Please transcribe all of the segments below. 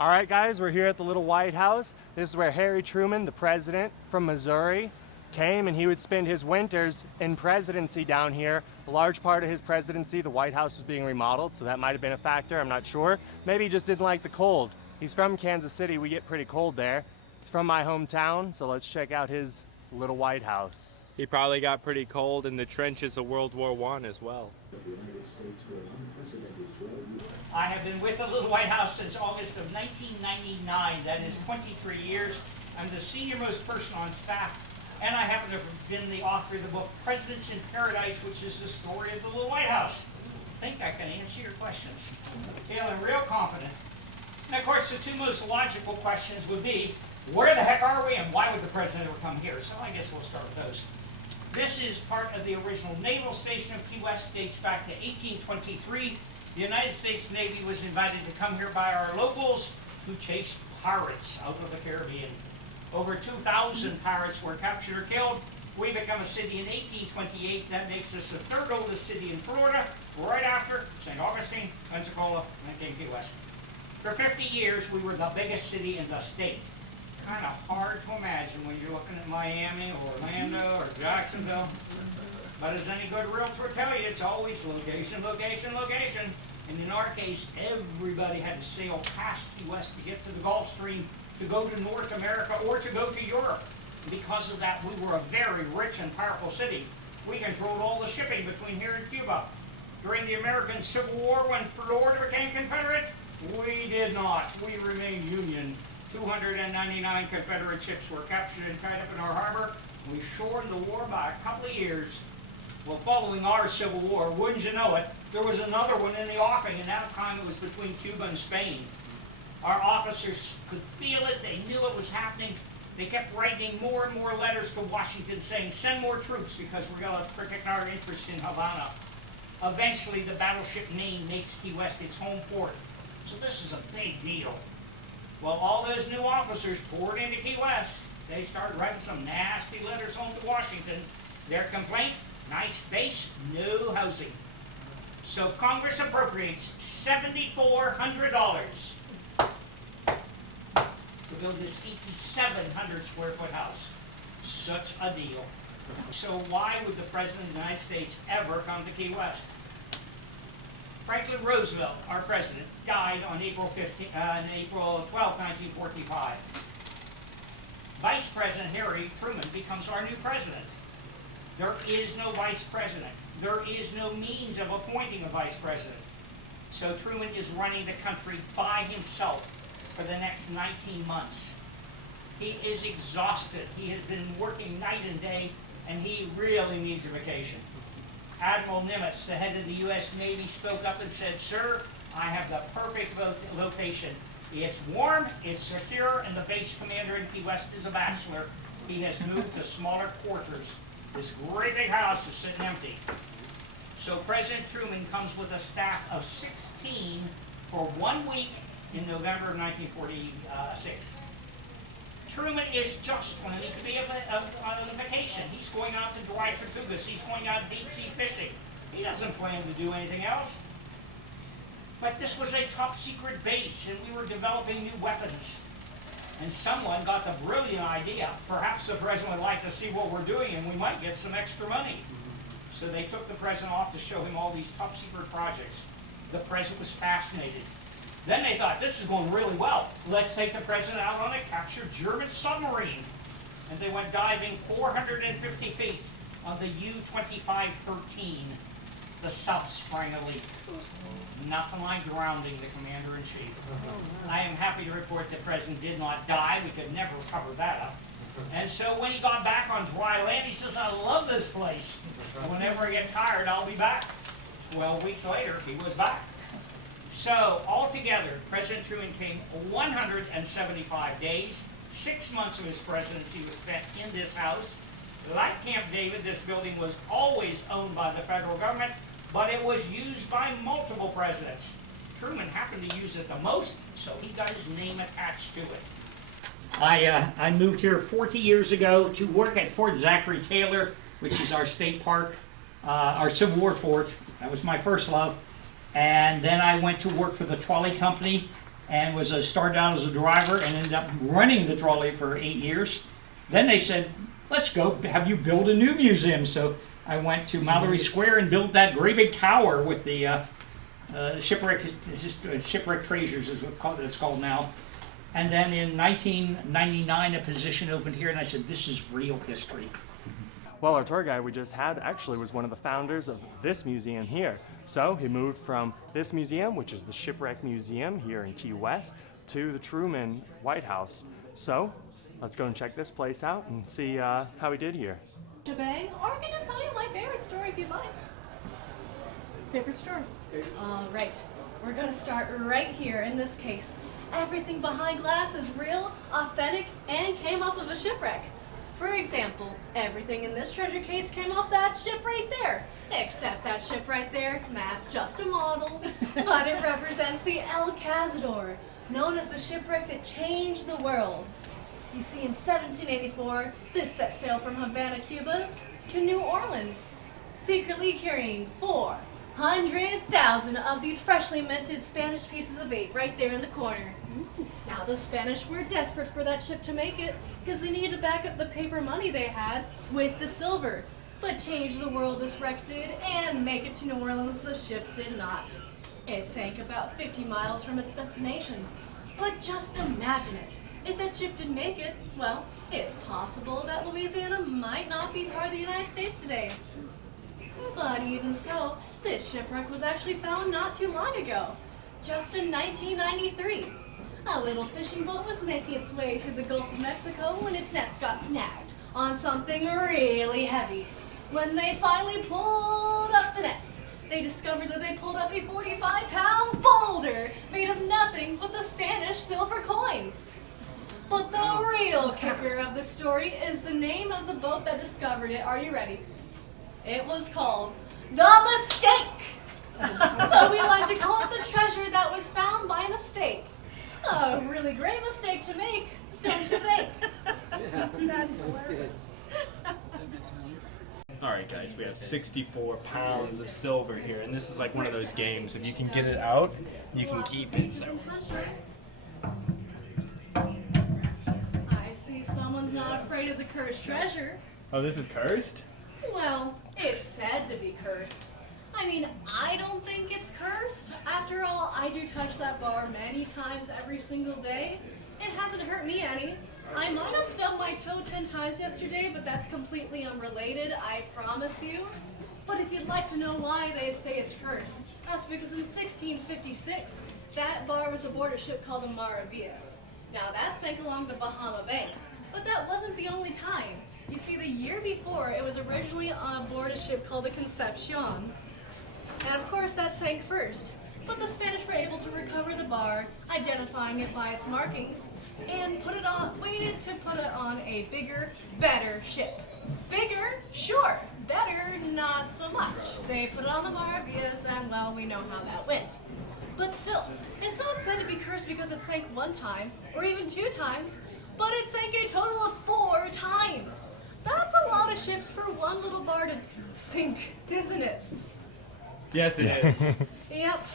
All right, guys, we're here at the little White House. This is where Harry Truman, the president from Missouri, came, and he would spend his winters in presidency down here. A large part of his presidency, the White House was being remodeled, so that might have been a factor, I'm not sure. Maybe he just didn't like the cold. He's from Kansas City, we get pretty cold there. He's from my hometown, so let's check out his little White House. He probably got pretty cold in the trenches of World War I as well. I have been with the Little White House since August of 1999. That is 23 years. I'm the senior-most person on staff, and I happen to have been the author of the book Presidents in Paradise, which is the story of the Little White House. I think I can answer your questions. Feeling real confident. And of course, the two most logical questions would be, where the heck are we, and why would the president ever come here? So I guess we'll start with those. This is part of the original naval station of Key West, dates back to 1823. The United States Navy was invited to come here by our locals to chase pirates out of the Caribbean. Over 2,000 pirates were captured or killed. We become a city in 1828. That makes us the third oldest city in Florida, right after St. Augustine, Pensacola, and then Key West. For 50 years, we were the biggest city in the state. Kind of hard to imagine when you're looking at Miami or Orlando or Jacksonville. But as any good realtor will tell you, it's always location, location, location. And in our case, everybody had to sail past Key West to get to the Gulf Stream, to go to North America, or to go to Europe. And because of that, we were a very rich and powerful city. We controlled all the shipping between here and Cuba. During the American Civil War, when Florida became Confederate, we did not. We remained Union. 299 Confederate ships were captured and tied up in our harbor. We shortened the war by a couple of years. Well, following our Civil War, wouldn't you know it, there was another one in the offing, and that time it was between Cuba and Spain. Our officers could feel it, they knew it was happening. They kept writing more and more letters to Washington saying, send more troops because we're going to protect our interests in Havana. Eventually, the battleship Maine makes Key West its home port. So this is a big deal. Well, all those new officers poured into Key West. They started writing some nasty letters home to Washington. Their complaint, nice base, no housing. So Congress appropriates $7,400 to build this 8,700 square foot house. Such a deal. So why would the President of the United States ever come to Key West? Franklin Roosevelt, our president, died on April 12, 1945. Vice President Harry Truman becomes our new president. There is no vice president. There is no means of appointing a vice president. So Truman is running the country by himself for the next 19 months. He is exhausted. He has been working night and day, and he really needs a vacation. Admiral Nimitz, the head of the U.S. Navy, spoke up and said, sir, I have the perfect location. It's warm, it's secure, and the base commander in Key West is a bachelor. He has moved to smaller quarters. This great big house is sitting empty. So President Truman comes with a staff of 16 for 1 week in November of 1946. Truman is just planning to be on vacation. He's going out to dry tortugas. He's going out deep-sea fishing. He doesn't plan to do anything else. But this was a top-secret base, and we were developing new weapons. And someone got the brilliant idea, perhaps the president would like to see what we're doing, and we might get some extra money. So they took the president off to show him all these top-secret projects. The president was fascinated. Then they thought, this is going really well. Let's take the president out on a captured German submarine. And they went diving 450 feet on the U-2513. The sub sprang a leak. Nothing like grounding the commander-in-chief. I am happy to report the president did not die. We could never cover that up. And so when he got back on dry land, he says, I love this place. Whenever I get tired, I'll be back. 12 weeks later, he was back. So, altogether, President Truman came 175 days. 6 months of his presidency was spent in this house. Like Camp David, this building was always owned by the federal government, but it was used by multiple presidents. Truman happened to use it the most, so he got his name attached to it. I moved here 40 years ago to work at Fort Zachary Taylor, which is our state park, our Civil War fort. That was my first love. And then I went to work for the trolley company and started out as a driver and ended up running the trolley for 8 years. Then they said, let's go have you build a new museum. So I went to Mallory Square and built that great big tower with the shipwreck treasures is what it's called now. And then in 1999, a position opened here, and I said, this is real history. Well, our tour guide we just had actually was one of the founders of this museum here. So he moved from this museum, which is the Shipwreck Museum here in Key West, to the Truman White House. So let's go and check this place out and see how he did here. Shebang, or I can just tell you my favorite story if you'd like. Favorite story? All right, we're gonna start right here in this case. Everything behind glass is real, authentic, and came off of a shipwreck. For example, everything in this treasure case came off that ship right there. Except that ship right there, that's just a model. But it represents the El Cazador, known as the shipwreck that changed the world. You see, in 1784, this set sail from Havana, Cuba to New Orleans, secretly carrying 400,000 of these freshly minted Spanish pieces of eight right there in the corner. Now the Spanish were desperate for that ship to make it because they needed to back up the paper money they had with the silver. But change the world this wreck did, and make it to New Orleans the ship did not. It sank about 50 miles from its destination. But just imagine it. If that ship didn't make it, well, it's possible that Louisiana might not be part of the United States today. But even so, this shipwreck was actually found not too long ago, just in 1993. A little fishing boat was making its way through the Gulf of Mexico when its nets got snagged on something really heavy. When they finally pulled up the nets, they discovered that they pulled up a 45-pound boulder made of nothing but the Spanish silver coins. But the real kicker of the story is the name of the boat that discovered it. Are you ready? It was called the Mistake. So we like to call it the treasure that was found by mistake. A really great mistake to make, don't you think? That's hilarious. All right, guys, we have 64 pounds of silver here, and this is like one of those games. If you can get it out, you can keep it. So. I see someone's not afraid of the cursed treasure. Oh, this is cursed? Well, it's said to be cursed. I mean, I don't think it's cursed. After all, I do touch that bar many times every single day. It hasn't hurt me any. I might have stubbed my toe 10 times yesterday, but that's completely unrelated, I promise you. But if you'd like to know why they'd say it's cursed, that's because in 1656, that bar was aboard a ship called the Maravillas. Now that sank along the Bahama Banks, but that wasn't the only time. You see, the year before, it was originally on board a ship called the Concepcion. And of course, that sank first. But the Spanish were able to recover the bar, identifying it by its markings, and waited to put it on a bigger, better ship. Bigger? Sure. Better? Not so much. They put it on the Maravillas, and well, we know how that went. But still, it's not said to be cursed because it sank one time, or even 2 times, but it sank a total of 4 times. That's a lot of ships for one little bar to sink, isn't it? Yes, it is. Yep.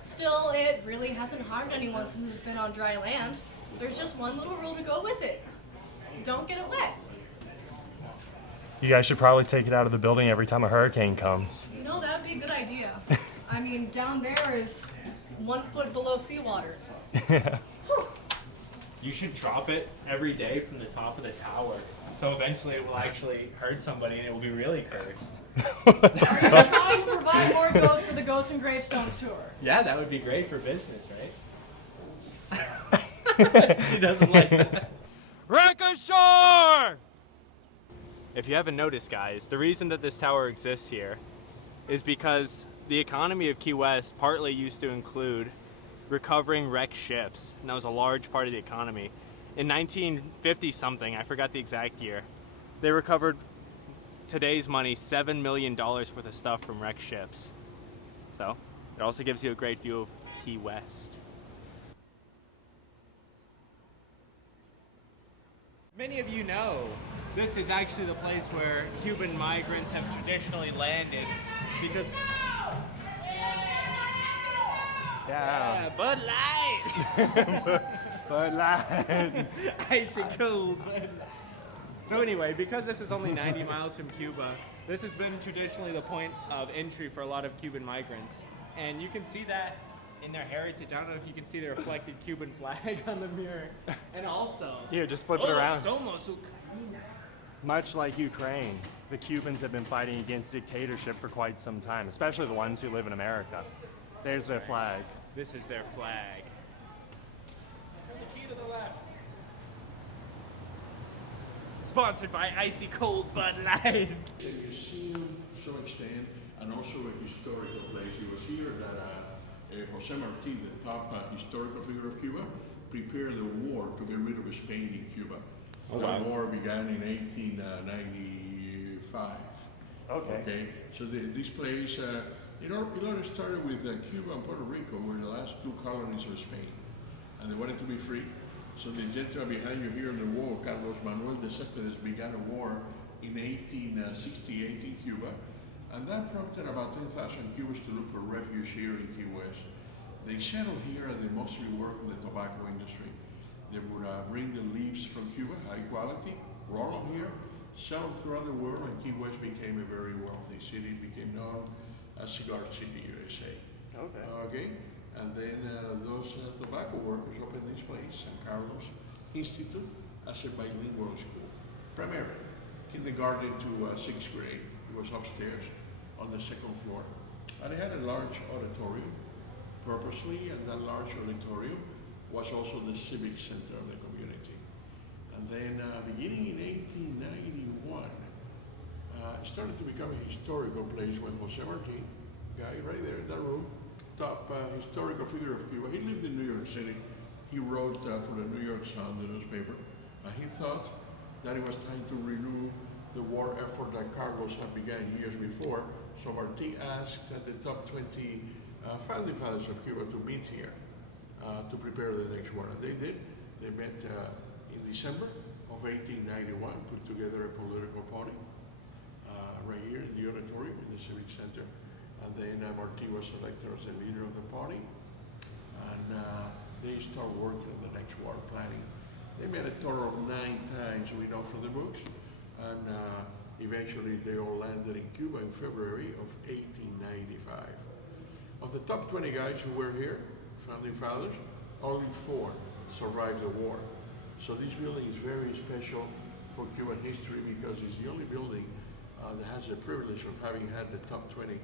Still, it really hasn't harmed anyone since it's been on dry land. There's just one little rule to go with it. Don't get it wet. You guys should probably take it out of the building every time a hurricane comes. You know, that would be a good idea. I mean, down there is 1 foot below seawater. Yeah. Whew. You should drop it every day from the top of the tower. So eventually it will actually hurt somebody and it will be really cursed. Are you trying to provide more ghosts for the Ghosts and Gravestones tour? Yeah, that would be great for business, right? She doesn't like that. Wreck ashore! If you haven't noticed, guys, the reason that this tower exists here is because the economy of Key West partly used to include recovering wrecked ships, and that was a large part of the economy. In 1950-something, I forgot the exact year, they recovered today's money $7 million worth of stuff from wrecked ships. So, it also gives you a great view of Key West. Many of you know this is actually the place where Cuban migrants have traditionally landed because Yeah. Bud Light. Bud Light. Icy cold. So anyway, because this is only 90 miles from Cuba, this has been traditionally the point of entry for a lot of Cuban migrants. And you can see that in their heritage. I don't know if you can see the reflected Cuban flag on the mirror. And also... Here, just flip it around. Somos Ukraina. Much like Ukraine, the Cubans have been fighting against dictatorship for quite some time, especially the ones who live in America. There's their flag. This is their flag. Turn the key to the left. Sponsored by Icy Cold Bud Light. A museum to some extent, and also a historical place. It was here that Jose Marti, the top historical figure of Cuba, prepared the war to get rid of Spain in Cuba. That war began in 1895. Okay. So this place, it all started with Cuba and Puerto Rico were the last two colonies of Spain, and they wanted to be free. So the gentleman behind you here on the wall, Carlos Manuel de Céspedes, began a war in 1868 in Cuba, and that prompted about 10,000 Cubans to look for refuge here in Key West. They settled here and they mostly worked in the tobacco industry. They would bring the leaves from Cuba, high quality, roll them here, sell them throughout the world, and Key West became a very wealthy city. It became known as Cigar City, USA. Okay. And then those tobacco workers opened this place, San Carlos Institute, as a bilingual school. Primarily, kindergarten to 6th grade. It was upstairs on the 2nd floor. And it had a large auditorium, purposely, and that large auditorium was also the civic center of the community. And then beginning in 1891, it started to become a historical place when Jose Marti, guy right there in that room, top historical figure of Cuba, he lived in New York City. He wrote for the New York Sun, the newspaper, and he thought that it was time to renew the war effort that Carlos had begun years before. So Marti asked the top 20 founding fathers of Cuba to meet here to prepare the next war, and they did. They met in December of 1891, put together a political party right here in the auditorium in the Civic Center, and then Marti was elected as the leader of the party, and they started working on the next war planning. They met a total of 9 times, we know from the books, and eventually they all landed in Cuba in February of 1895. Of the top 20 guys who were here, founding fathers, only 4 survived the war. So this building is very special for Cuban history because it's the only building that has the privilege of having had the top 20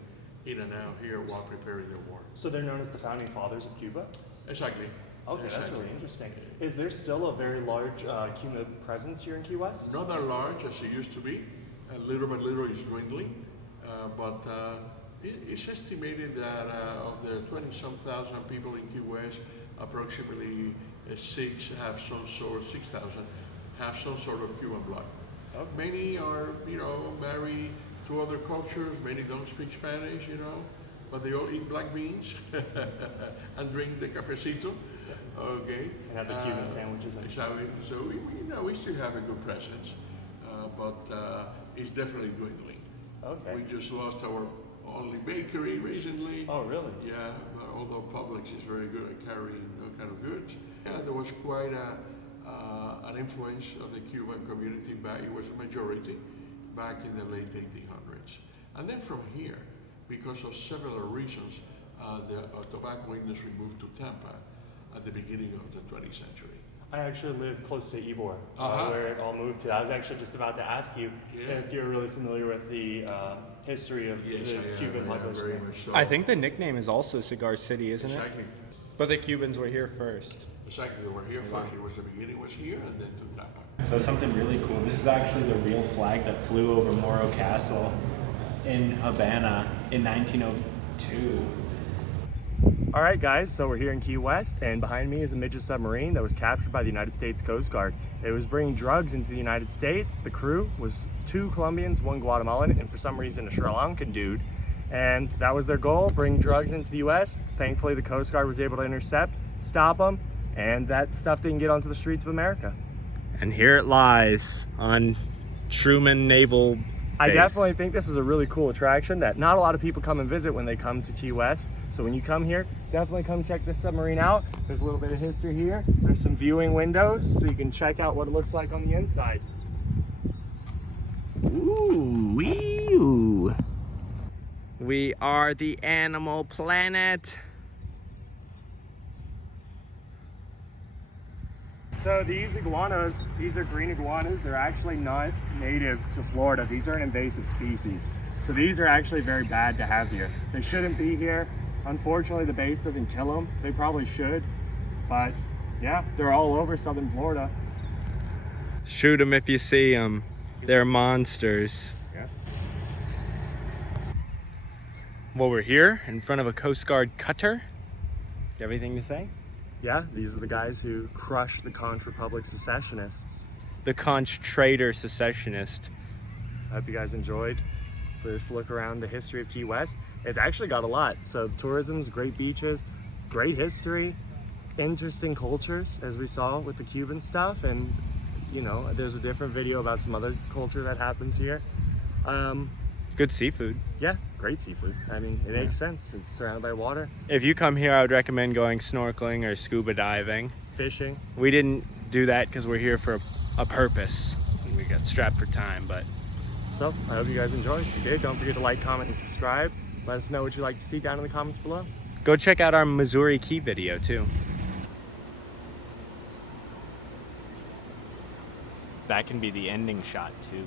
in and out here while preparing the war. So they're known as the founding fathers of Cuba? Exactly. Okay, exactly. That's really interesting. Is there still a very large Cuban presence here in Key West? Not that large as it used to be. Little by little it's dwindling, but it's estimated that of the 20-some thousand people in Key West, approximately 6,000 have some sort of Cuban blood. Okay. Many are, married to other cultures. Many don't speak Spanish, but they all eat black beans and drink the cafecito. Okay. And have the Cuban sandwiches. Exactly. So we still have a good presence, but it's definitely dwindling. Okay. We just lost our only bakery recently. Oh, really? Yeah, although Publix is very good at carrying that kind of goods. Yeah, there was quite an influence of the Cuban community back, it was a majority, back in the late 1800s. And then from here, because of several reasons, the tobacco industry moved to Tampa at the beginning of the 20th century. I actually live close to Ybor, Uh-huh. where it all moved to. I was actually just about to ask you if you're really familiar with the history of Yes, the I am. Cuban I am population. very much so. I think the nickname is also Cigar City, isn't it? Exactly. But the Cubans were here first. Exactly. They were here first. It was the beginning was here and then to Tampa. So something really cool. This is actually the real flag that flew over Morro Castle in Havana in 1902. All right, guys, so we're here in Key West, and behind me is a midget submarine that was captured by the United States Coast Guard. It was bringing drugs into the United States. The crew was 2 Colombians, 1 Guatemalan, and for some reason a Sri Lankan dude. And that was their goal, bring drugs into the U.S. Thankfully, the Coast Guard was able to intercept, stop them, and that stuff didn't get onto the streets of America. And here it lies on Truman Naval Base. I definitely think this is a really cool attraction that not a lot of people come and visit when they come to Key West. So when you come here, definitely come check this submarine out. There's a little bit of history here. There's some viewing windows so you can check out what it looks like on the inside. Ooh, wee. We are the Animal Planet. So these iguanas, these are green iguanas. They're actually not native to Florida. These are an invasive species. So these are actually very bad to have here. They shouldn't be here. Unfortunately, the base doesn't kill them. They probably should, but yeah, they're all over southern Florida. Shoot them if you see them. They're monsters. Yeah. Well, we're here in front of a Coast Guard cutter. Do you have anything to say? Yeah, these are the guys who crushed the Conch Republic secessionists. The Conch Trader secessionist. I hope you guys enjoyed this look around the history of Key West. It's actually got a lot. So tourism's great beaches, great history, interesting cultures, as we saw with the Cuban stuff. And, you know, there's a different video about some other culture that happens here. Good seafood. Yeah, great seafood. I mean, it makes sense. It's surrounded by water. If you come here, I would recommend going snorkeling or scuba diving. Fishing. We didn't do that because we're here for a purpose. And we got strapped for time, but So I hope you guys enjoyed. If you did, don't forget to like, comment, and subscribe. Let us know what you'd like to see down in the comments below. go check out our Missouri Key video too. That can be the ending shot too.